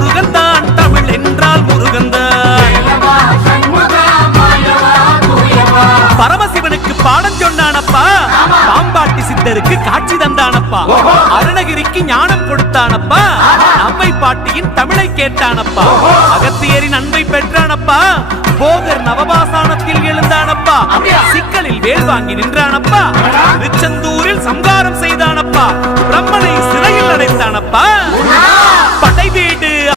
முருகன் தான், தமிழ் என்றால் முருகன் தான். பரமசிவனுக்கு பாடம் சொன்னானப்பா, பாம்பாட்டி சித்தருக்கு காட்சி தந்தானப்பா, அருணகிரிக்கு ஞானம் கொடுத்தானப்பா, அவ்வை பாட்டியின் தமிழை கேட்டானப்பா, அகத்தியரின் அன்பை பெற்றானப்பா, போகர் நவபாசானத்தில் எழுந்தானப்பா, சிக்கலில் வேல் வாங்கி நின்றானப்பா, திருச்செந்தூரில் சம்காரம் செய்தானப்பா, பிரம்மனை சிறையில் அடைத்தானப்பா, படை வீடு